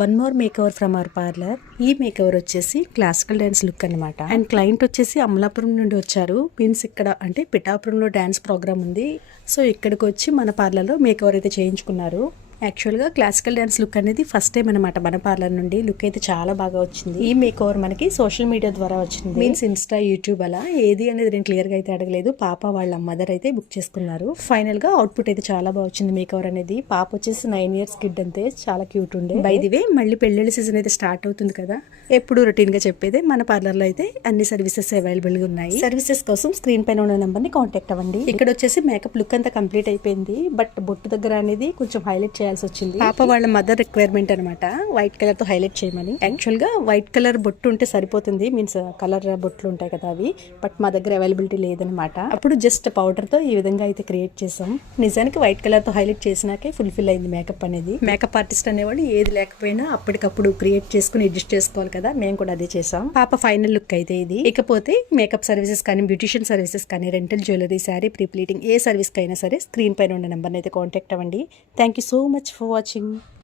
One more make over from our parlour. ఈ make over వచ్చేసి classical dance look అనమాట. And client వచ్చేసి అమలాపురం నుండి వచ్చారు. మీన్స్ ఇక్కడ అంటే పిఠాపురంలో డాన్స్ ప్రోగ్రామ్ ఉంది. సో ఇక్కడికి వచ్చి మన పార్లర్లో మేక్ ఓవర్ అయితే చేయించుకున్నారు. యాక్చువల్గా క్లాసికల్ డాన్స్ లుక్ అనేది ఫస్ట్ టైం అనమాట మన పార్లర్ నుండి. లుక్ అయితే చాలా బాగా వచ్చింది. ఈ మేక్ ఓవర్ మనకి సోషల్ మీడియా ద్వారా వచ్చింది. మీన్స్ ఇన్స్టా, యూట్యూబ్ అలా ఏది అనేది నేను క్లియర్ గా అయితే అడగలేదు. పాప వాళ్ళ మదర్ అయితే బుక్ చేసుకున్నారు. ఫైనల్ గా అవుట్పుట్ అయితే చాలా బాగా వచ్చింది మేక్ ఓవర్ అనేది. పాప వచ్చేసి 9 years కిడ్ అంతే, చాలా క్యూట్ ఉండే. బై ది వే మళ్ళీ పెళ్లిళ్ళ సీజన్ అయితే స్టార్ట్ అవుతుంది కదా, ఎప్పుడు రొటీన్ గా చెప్పేదే మన పార్లర్ లో అయితే అన్ని సర్వీసెస్ అవైలబుల్ గా ఉన్నాయి. సర్వీసెస్ కోసం స్క్రీన్ పైన ఉన్న నెంబర్ ని కాంటాక్ట్ అవ్వండి. ఇక్కడ వచ్చేసి మేకప్ లుక్ అంతా కంప్లీట్ అయిపోయింది. బట్ బొట్టు దగ్గర అనేది కొంచెం హైలైట్ చేయాల్సి వచ్చింది. పాప వాళ్ళ మదర్ రిక్వైర్మెంట్ అనమాట, వైట్ కలర్ తో హైలైట్ చేయమని. యాక్చువల్ గా వైట్ కలర్ బొట్టు ఉంటే సరిపోతుంది, మీన్స్ కలర్ బొట్లు ఉంటాయి కదా అవి. బట్ మా దగ్గర అవైలబిలిటీ లేదనమాట. అప్పుడు జస్ట్ పౌడర్ తో ఈ విధంగా అయితే క్రియేట్ చేసాం. నిజానికి వైట్ కలర్ తో హైలైట్ చేసినాకే ఫుల్ఫిల్ అయింది మేకప్ అనేది. మేకప్ ఆర్టిస్ట్ అనేవాళ్ళు ఏది లేకపోయినా అప్పటికప్పుడు క్రియేట్ చేసుకుని అడ్జస్ట్ చేసుకోవాలి కదా, మేము కూడా అదే చేసాం. పాప ఫైనల్ లుక్ అయితే ఇది. ఇకపోతే మేకప్ సర్వీసెస్ కానీ, బ్యూటిషియన్ సర్వీసెస్ కానీ, rental jewellery, sari pre pleating ఏ సర్వీస్ కైనా సరే స్క్రీన్ పైన ఉన్న నెంబర్ అయితే కాంటాక్ట్ అవ్వండి. Thank you so much for watching.